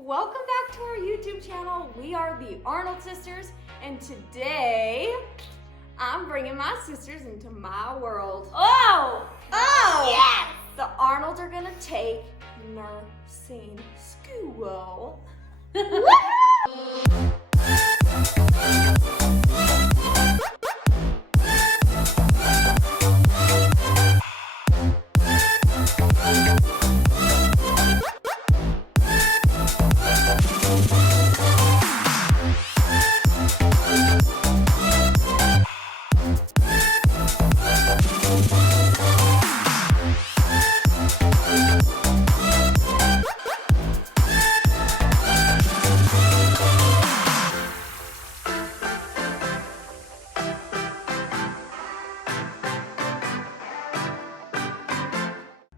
welcome back to our YouTube channel. We are the Arnold sisters, and today I'm bringing my sisters into my world. Oh, yes! The Arnolds are gonna take nursing school.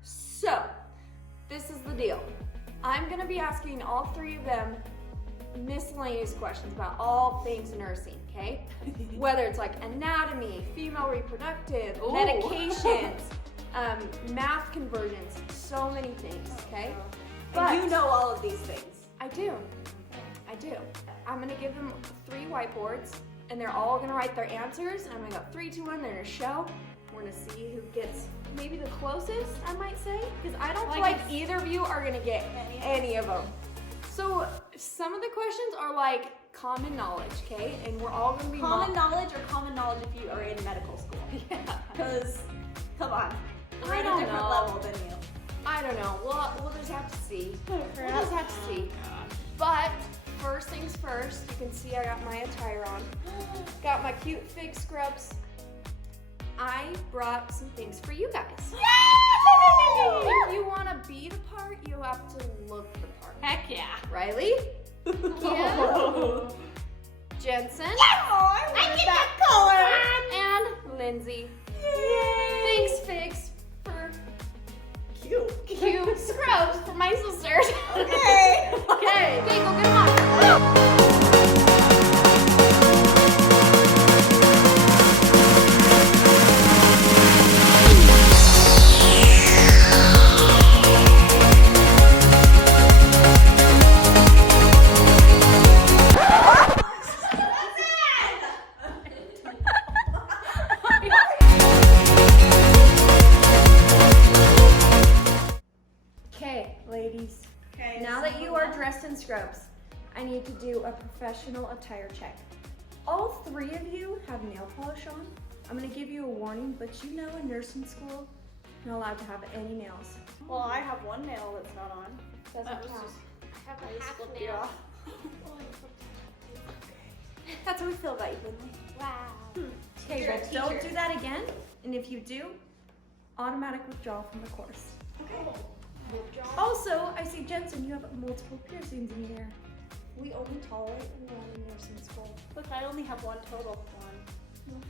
So, this is the deal. I'm gonna be asking all three of them miscellaneous questions about all things nursing, okay? Whether it's like anatomy, female reproductive, medications, math conversions, so many things, okay? But you know all of these things. I do. I'm gonna give them 3 whiteboards, and they're all gonna write their answers, and I'm gonna go 3, 2, 1, they're gonna show. We're gonna see who gets maybe the closest, I might say, because I don't feel like either of you are gonna get any of them. So some of the questions are like common knowledge, okay? And we're all gonna be common knowledge or common knowledge if you are in medical school. Yeah. Because, come on, we're I at a don't different know. level than you. I don't know. We'll just have to see. We'll just have to see. But first things first, you can see I got my attire on. Got my cute fig scrubs. I brought some things for you guys. Yay! If you want to be the part, you have to look the part. Heck yeah. Riley? Yeah. Jensen? I get that color! And Lindsay. Yay! Thanks, Figs, for Cute. scrubs for my sisters. Okay. Okay, go get them on. Okay, ladies. Okay. Now that you are dressed in scrubs, I need to do a professional attire check. All 3 of you have nail polish on. I'm gonna give you a warning, but you know in nursing school, you're not allowed to have any nails. Well, I have one nail that's not on. Doesn't count. I have a half Flipped nail. it off. That's how we feel about you, Brinley. Wow. Okay, You're a well, don't teacher. do that again. And if you do, automatic withdrawal from the course. Okay. Also, I see Jensen, you have multiple piercings in your hair. We only tolerate one in nursing school. Look, I only have one total. One.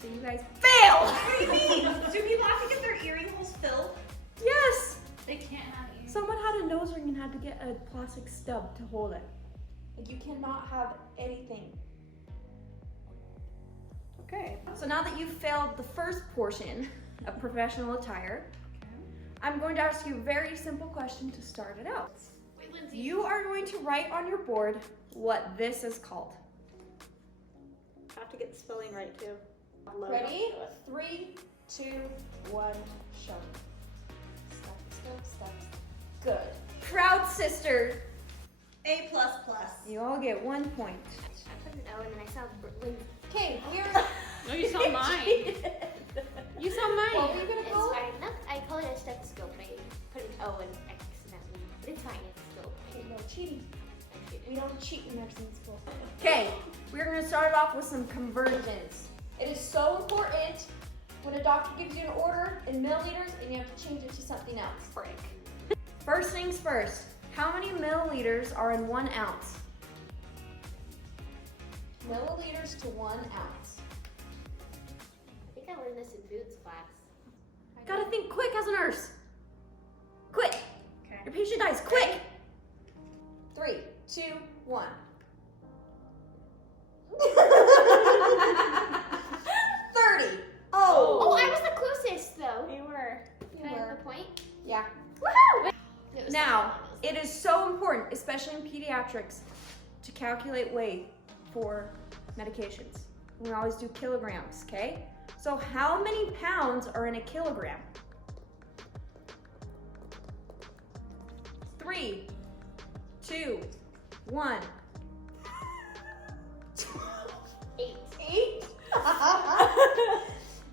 So you guys fail! What do you mean? Do people have to get their earring holes filled? Yes! They can't have you. Someone had a nose ring and had to get a plastic stub to hold it. Like, you cannot have anything. Okay. So now that you've failed the first portion of professional attire, I'm going to ask you a very simple question to start it out. Wait, Lindsay. You are going to write on your board what this is called. Have to get the spelling right too. Ready? 3, 2, 1, show me. Step. Good. Proud sister. A++. You all get 1 point. I put an O and then I saw Lindsay. Okay, we're... No, you saw mine. You saw mine. What were you gonna It's call it? fine. No, I call it a stethoscope. I put an O and accidentally. But it's fine. It's still okay. No cheating. I cheated. We don't cheat in nursing school. Okay, we're gonna start it off with some conversions. It is so important when a doctor gives you an order in milliliters and you have to change it to something else. Frick. First things first, how many milliliters are in 1 ounce? Milliliters to 1 ounce. I think I learned this in foods class. Gotta think quick as a nurse. Quick. Okay. Your patient dies, quick. 3, 2, 1. 30. Oh, I was the closest though. You were. Can I have a point? Yeah. Woohoo! Now, it is so important, especially in pediatrics, to calculate weight for medications. We always do kilograms, okay? So how many pounds are in a kilogram? 3, 2, 1. 8.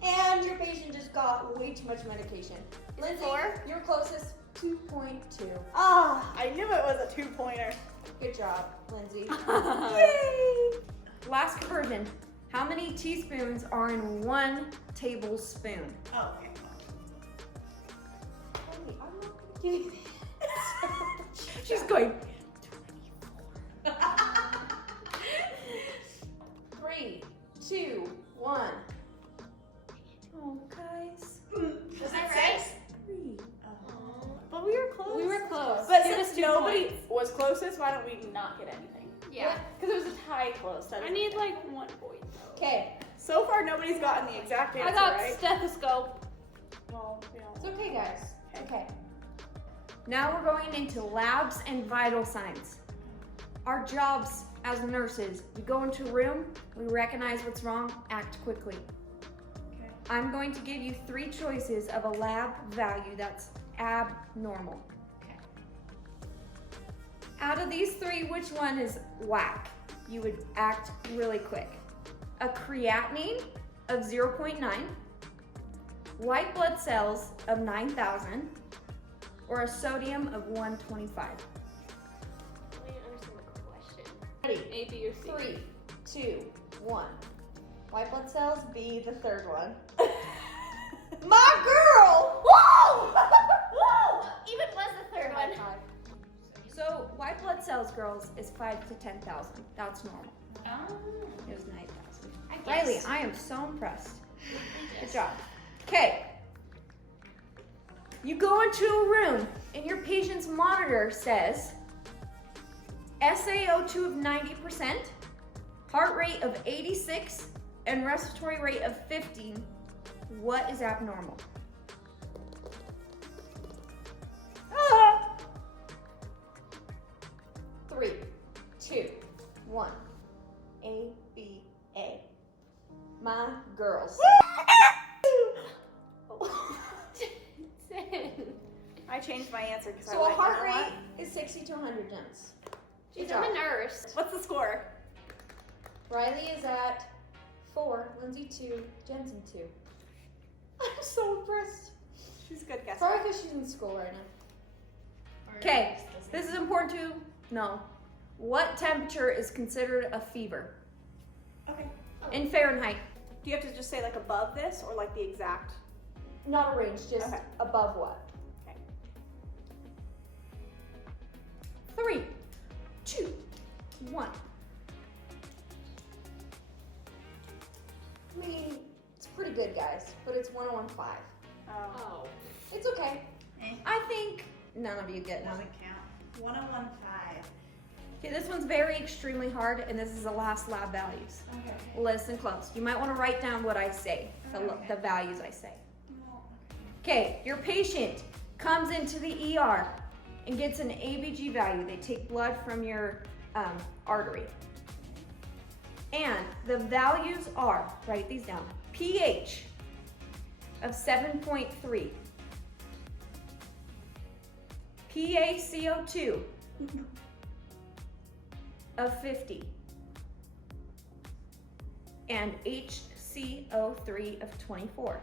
And your patient just got way too much medication. Lindsay, 4. you're closest, 2.2. Ah, I knew it was a 2-pointer. Good job, Lindsay. Yay! Last conversion. How many teaspoons are in 1 tablespoon? Oh, okay. Hey, I'm not gonna give you this. She's going. 3, 2, 1. Oh, guys. Was I right? 3. But we were close. We were close. But Give since us 2 nobody points. was closest, why don't we not get anything? Yeah. Because it was a tie close. I need like 1 point though. Okay. So far, nobody's gotten the exact answer, I got right? stethoscope. Well, you know. It's okay, guys. Okay. Now we're going into labs and vital signs. Our jobs as nurses, we go into a room, we recognize what's wrong, act quickly. Okay. I'm going to give you 3 choices of a lab value that's abnormal. Okay. Out of these 3, which one is whack? You would act really quick. A creatinine of 0.9, white blood cells of 9,000, or a sodium of 125. I didn't understand the question. Ready? A, B, or C. 3, 2, 1. White blood cells, B, the third one. My girl! Whoa! Whoa! Even was the third one. So white blood cells, girls, is 5 to 10,000. That's normal. Oh. It was 9,000. I guess. Riley, I am so impressed. Good job. Okay. You go into a room and your patient's monitor says SaO2 of 90%, heart rate of 86, and respiratory rate of 15. What is abnormal? 3, 2, 1. A, B, A. My girls. I changed my answer because So a heart rate is 60 to 100 Jones. She's I'm a nurse. What's the score? Riley is at 4, Lindsay 2, Jensen 2. I'm so impressed. She's a good guess. Probably because she's in school right now. Okay, this is important to know. What temperature is considered a fever? Okay. In Fahrenheit. Do you have to just say like above this or like the exact? Not a range, just Okay. above what? 3, 2, 1. I mean, it's pretty good, guys, but it's 1015. Oh. It's okay. I think none of you get none. Count. 1015. Okay, this one's very extremely hard, and this is the last lab values. Okay. Listen close. You might want to write down what I say, the values I say. Okay, your patient comes into the ER and gets an ABG value. They take blood from your artery. And the values are, write these down, pH of 7.3, PaCO2 of 50, and HCO3 of 24.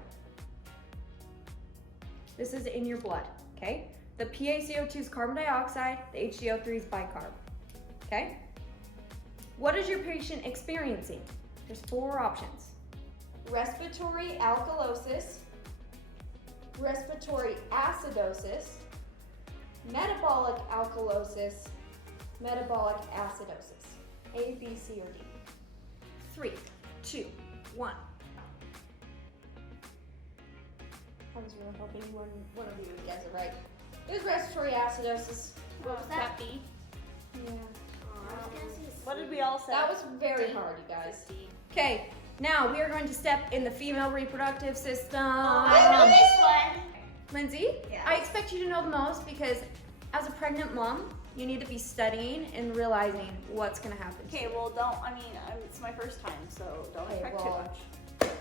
This is in your blood, okay? The PaCO2 is carbon dioxide, the HCO3 is bicarb, okay? What is your patient experiencing? There's 4 options. Respiratory alkalosis, respiratory acidosis, metabolic alkalosis, metabolic acidosis. A, B, C, or D. 3, 2, 1. I was really hoping one of you would guess it right. It was respiratory acidosis. What was that? B? Yeah. What did we all say? That was very hard, you guys. Okay, now we are going to step in the female reproductive system. I know this one. Lindsay, Yeah. I expect you to know the most because as a pregnant mom, You need to be studying and realizing what's gonna happen. Okay, well, it's my first time, so don't Okay, expect well, too much.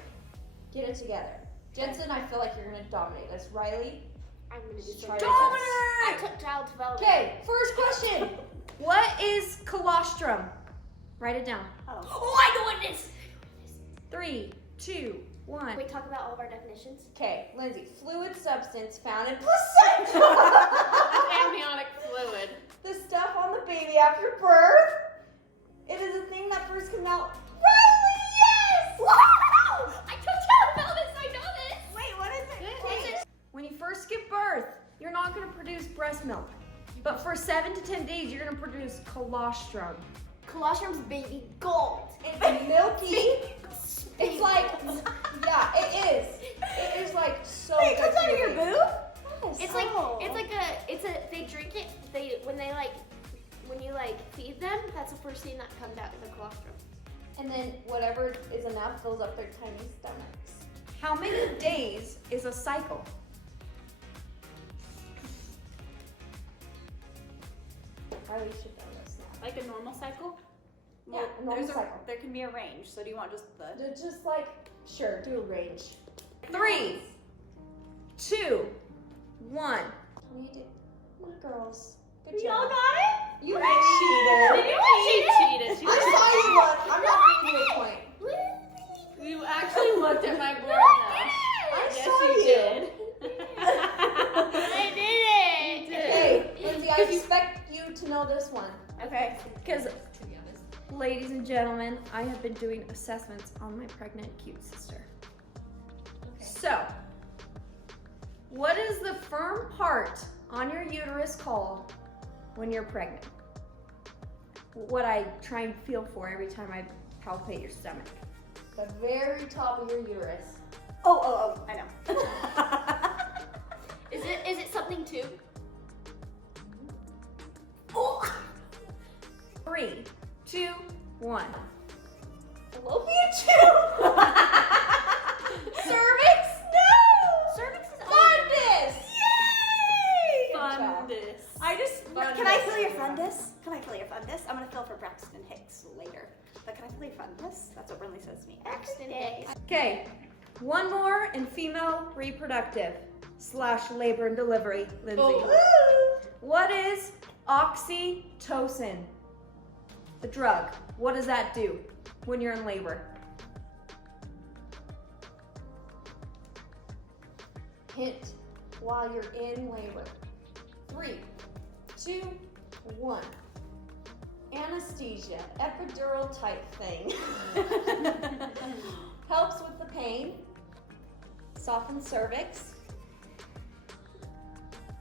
Get it together. Jensen, I feel like you're gonna dominate us. Riley? I'm gonna do Try something. to- I took child development. Okay, first question. What is colostrum? Write it down. Oh. Oh, I know what it is. 3, 2, 1. Can we talk about all of our definitions? Okay, Lindsay, fluid substance found in placenta. Amniotic fluid. The stuff on the baby after birth. It is a thing that first comes out. Riley, yes! Wow! I took child development, so I know this. Wait, what is it? When you first give birth, you're not going to produce breast milk. But for 7 to 10 days, you're going to produce colostrum. Colostrum's baby gold. It's milky. It's like, yeah, it is. It is like so Wait, it good comes out for of your the boob? baby. It's like they drink it. When you feed them, that's the first thing that comes out of the colostrum. And then whatever is enough fills up their tiny stomachs. How many days is a cycle? Riley should know this now. Like a normal cycle? Yeah, a normal cycle. There can be a range, so do you want just the... They're just like, sure, do a range. 3, 2, 1. What do you do? My girls. Good We job. all got it? You cheated. She cheated. I saw you look. I'm not giving you a point. You actually looked at my board I saw you. I did it. Okay, Lindsay, I expect you to know this one. Okay. Because, ladies and gentlemen, I have been doing assessments on my pregnant cute sister. So, what is the firm part on your uterus called when you're pregnant? What I try and feel for every time I palpate your stomach. The very top of your uterus. Oh, I know. Is it something too? 3, 2, 1. Fallopian tube. Cervix? No. Cervix is Fundus. Yay! Fundus. Can I feel your fundus? Can I feel your fundus? I'm gonna feel for Braxton Hicks later. But can I feel your fundus? That's what Brynley says to me. Braxton Hicks. Okay, one more in female reproductive / labor and delivery, Lindsay. Oh. What is oxytocin? The drug. What does that do when you're in labor? Hint while you're in labor. 3, 2, 1. Anesthesia, epidural type thing. Helps with the pain. Softens cervix.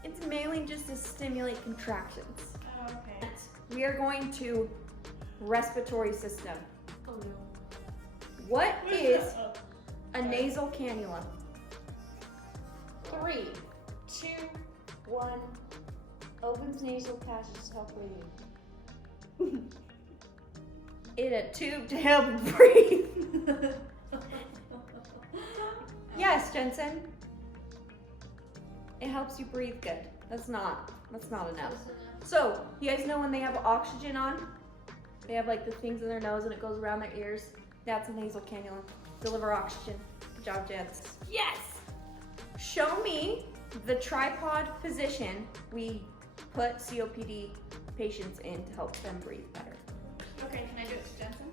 It's mainly just to stimulate contractions. Oh, okay. We are going to respiratory system. Oh no. What is a nasal cannula? 3, 2, 1. Opens nasal passages to help breathing. In a tube to help breathe. Yes, Jensen. It helps you breathe good. That's not enough. So, you guys know when they have oxygen on? They have like the things in their nose and it goes around their ears. That's a nasal cannula. Deliver oxygen. Good job, Jens. Yes. Show me the tripod position we put COPD patients in to help them breathe better. Okay, can I do it to Jensen?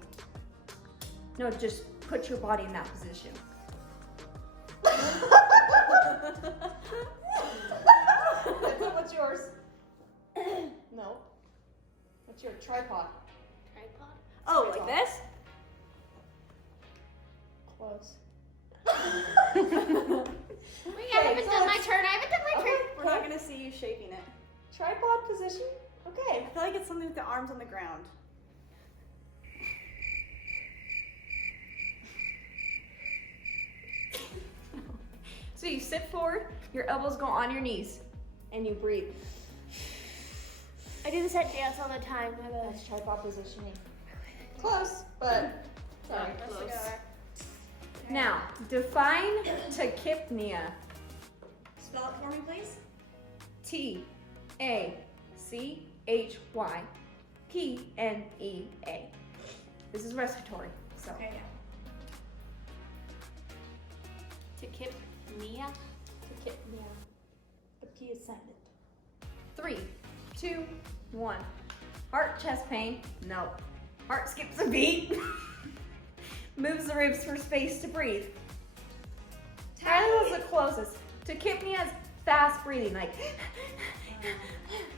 No, just put your body in that position. What's yours? No. What's your tripod? Tripod. Oh, like this? Close. Wait, I haven't done my turn. We're not gonna see you shaking it. Tripod position? Okay. I feel like it's something with the arms on the ground. So you sit forward, your elbows go on your knees, and you breathe. I do this at dance all the time. That's tripod positioning. Close, but sorry. Close. Now, define tachypnea. Spell it for me, please. T-A-C-H-Y-P-N-E-A. Hypnea. This is respiratory, so. Okay, yeah. Tachypnea. Tachypnea. The P is silent. 3, 2, 1. Heart, chest pain. No. Heart skips a beat. Moves the ribs for space to breathe. Tyler was the closest. Tachypnea is fast breathing, like.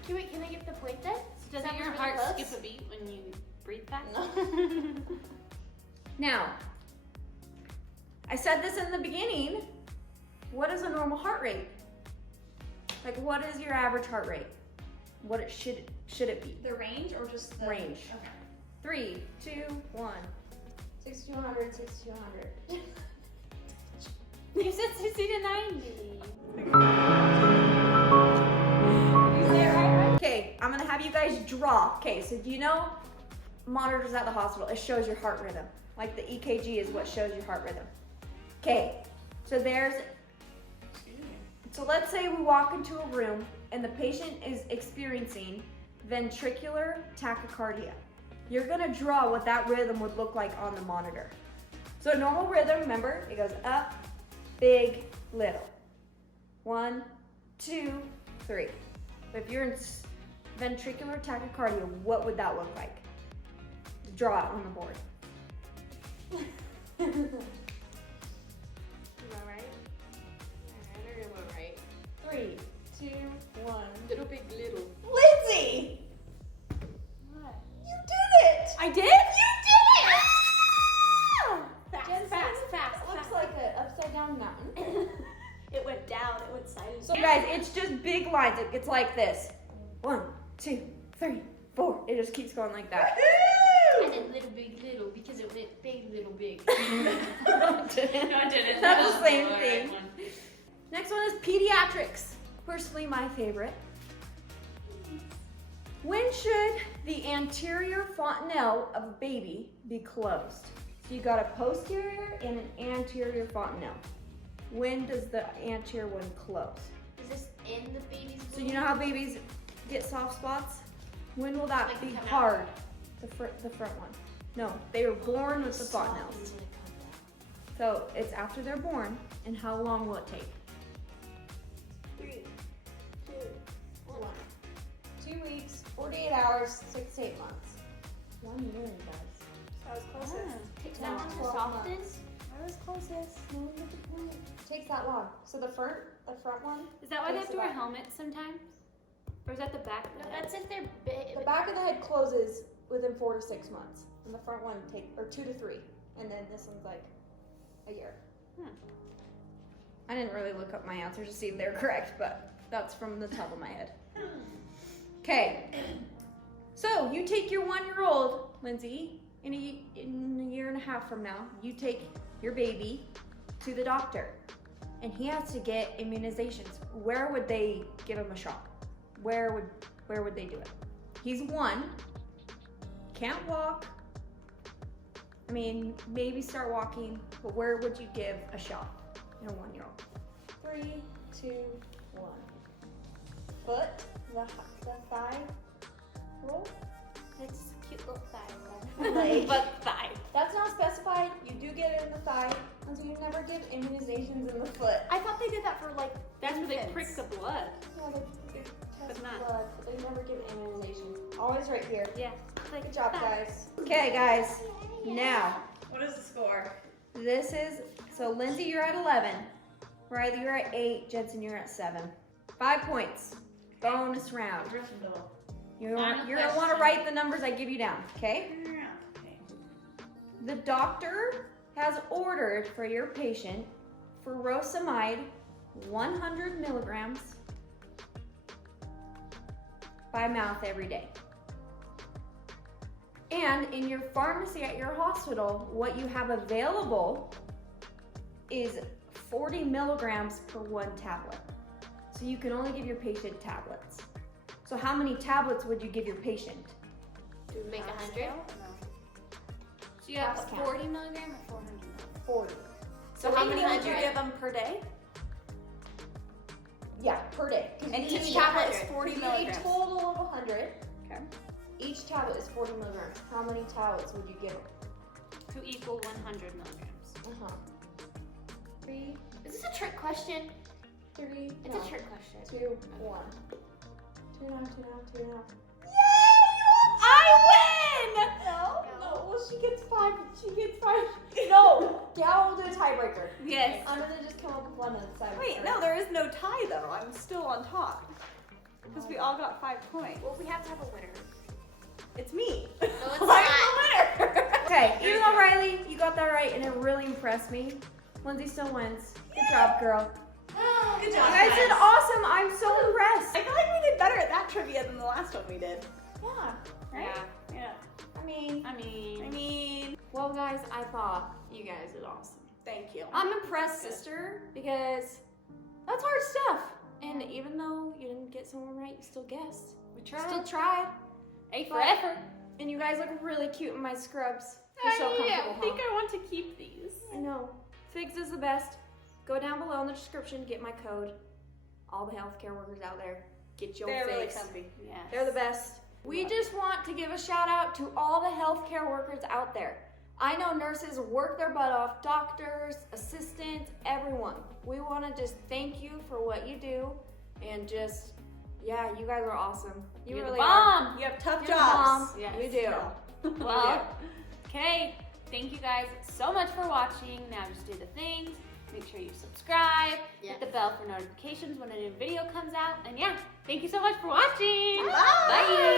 Can I get the point then? Doesn't That was your really heart close. skip a beat when you breathe fast? Now, I said this in the beginning. What is a normal heart rate? Like, what is your average heart rate? What it should it be? The range or just the Range. Okay. 3, 2, 1. 6,200, 6,200. You said 60 to 90. You say it right? Okay, I'm gonna have you guys draw. Okay, so do you know monitors at the hospital? It shows your heart rhythm. Like the EKG is what shows your heart rhythm. Okay, so so let's say we walk into a room and the patient is experiencing ventricular tachycardia. You're gonna draw what that rhythm would look like on the monitor. So a normal rhythm, remember, it goes up, big, little. 1, 2, 3. But if you're in ventricular tachycardia, what would that look like? Draw it on the board. Am I right? Am I right? 3, 2, 1. Little big little. Lindsay! What? You did it! I did? You did it! Fast, fast. It looks like an upside down mountain. It went down. It went silent. So you guys, it's just big lines. It's like this. 1, 2, 3, 4. It just keeps going like that. I did little big little because it went big little big. No, No, I didn't. That's the same All right, thing. one. Next one is pediatrics. Personally, my favorite. When should the anterior fontanelle of a baby be closed? So you got a posterior and an anterior fontanelle. When does the anterior one close? Is this in the baby's So you know how babies get soft spots? When will that Like be come out? hard? The front one. No, they were born with the fontanelles. So it's after they're born, and how long will it take? 3, 2, 1. 2 weeks, 48 hours, 6 to 8 months. 1 year, guys. I was closest. Takes No, that much 12 softens? months. I was closest. No, look at that. Takes that long. So the front one, Is that why they have Takes to wear about- helmets sometimes? Or is that the back of No, the head? that's if they're big. the back of the head closes within 4 to 6 months, and the front one or 2 to 3, and then this one's like a year. I didn't really look up my answers to see if they're correct, but that's from the top of my head. Okay. So you take your 1-year-old, Lindsay, in a year and a half from now, you take your baby to the doctor, and he has to get immunizations. Where would they give him a shot? Where would they do it? He's 1, can't walk. I mean, maybe start walking, but where would you give a shot in a 1-year-old? 3, 2, 1. Foot, the thigh roll. It's a cute little thigh. Like, But thigh. that's not specified. You do get it in the thigh, and so you never give immunizations in the foot. I thought they did that for like. That's where they infants. prick the blood. Yeah, they test not. blood, but they never give immunizations. Always right here. Yeah. Good job, guys. Okay, guys. Now, What is the score? this is, so Lindsay, you're at 11. Riley, you're at 8. Jensen, you're at 7. 5 points. Bonus round. Gryffindor. You're Final gonna want to question. write the numbers I give you down, okay? Okay. The doctor has ordered for your patient furosemide 100 milligrams by mouth every day. And in your pharmacy at your hospital, what you have available is 40 milligrams per 1 tablet. So you can only give your patient tablets. So how many tablets would you give your patient? Do we make 100? So you have That's count. 40 milligram or 400 milligram? 40. So how many would you 100? give them per day? Yeah, per day. And You each need tablet is 100. 40 You need a milligrams. total of 100. Okay. Each tablet is 40 milligrams. How many tablets would you give them? To equal 100 milligrams. Uh-huh. 3, Is this a trick question? 3, It's a trick question. 2, 1. 2.5, 2.5, 2.5. I win! No, well, she gets 5. She gets 5. No, Gal will do a tiebreaker. Yes. I'm gonna just come up with one on the side. Wait, no, there is no tie though. I'm still on top. Because we all got 5 points. Well, we have to have a winner. It's me. No, it's I'm not. the winner. Okay, even though Riley, you got that right, and it really impressed me. Lindsay still wins. Good job, girl. Good You job, guys did guys. awesome. I'm so impressed. I feel like we did better at that trivia than the last one we did. Yeah. Right? Yeah. I mean, I mean, well, guys, I thought you guys did awesome. Thank you. I'm impressed, sister, because that's hard stuff. And even though you didn't get someone right, you still guessed. we Still tried. A for But- effort. And you guys look really cute in my scrubs. I You're so comfortable, think huh? I want to keep these. I know. Figs is the best. Go down below in the description, get my code. All the healthcare workers out there, get your They're really Figs. comfy. Yes. They're the best. We just want to give a shout out to all the healthcare workers out there. I know nurses work their butt off, doctors, assistants, everyone. We want to just thank you for what you do, and just, yeah, you guys are awesome. You You're the really are. bomb. You have tough You're the jobs. bomb. Yes. You do. Well, okay. Thank you guys so much for watching. Now just do the things. Make sure you subscribe. Yeah. Hit the bell for notifications when a new video comes out. And yeah, thank you so much for watching. Bye. Bye.